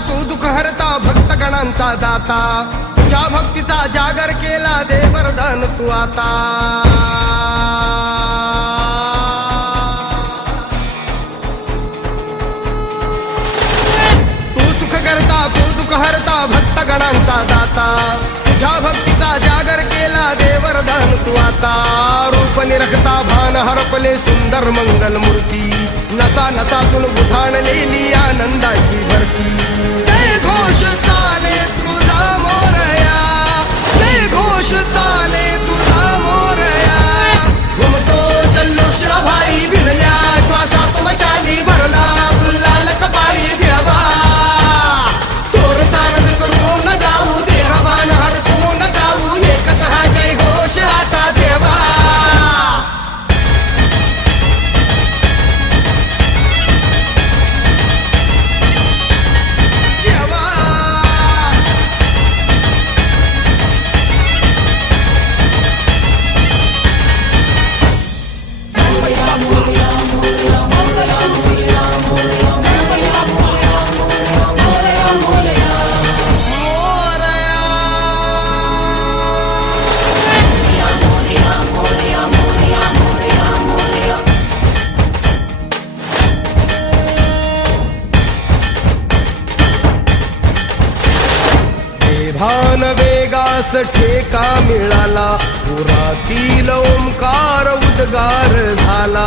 हरता भक्तगणांचा दाता. तुझ्या भक्तीचा जागर केला दे वरदान तू आता. तू सुख करता तू दुःख हरता भक्तगणांचा दाता. तुझ्या भक्तीचा जागर केला दे वरदान तू आता. रूप निरखता भान हरपले सुंदर मंगल मूर्ती नसा नसातून उठाणलेली आनंदाची भरती. त्यास ठेका मिळाला. पुरातील ओंकार उद्गार झाला.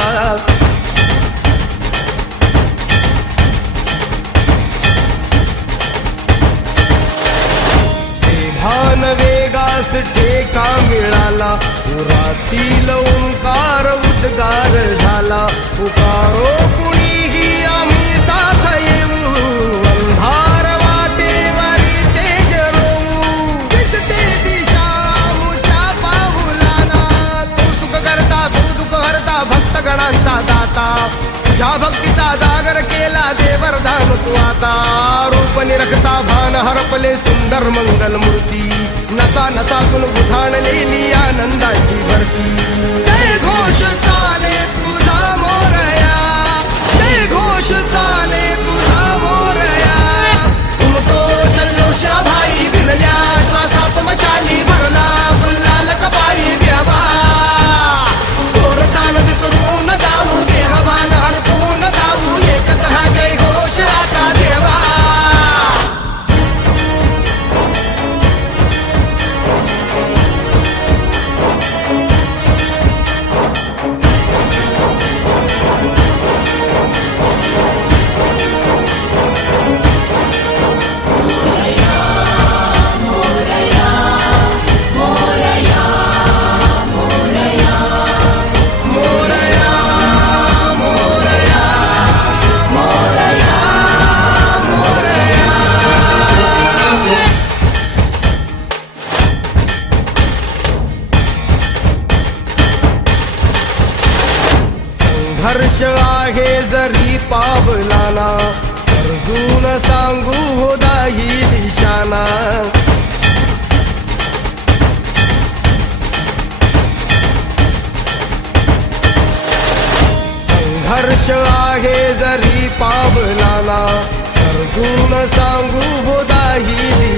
भान वेगास ठेका मिळाला. पुरातील ओंकार उद्गार झाला. भक्तगणांचा दाता. तुझ्या भक्तीचा जागर केला देवरदान तू आता. रूप निरखता भान हरपले सुंदर मंगल मूर्ती. नसा नसातून उठाणलेली आनंदाची भरती. जय घोष चाले तुझा मोर हर्ष आहे जरी पावलाना अर्जुन सांगू होदा ही दिशाना. हर्ष आहे जरी पावलाना अर्जुन सांगू होदाही ही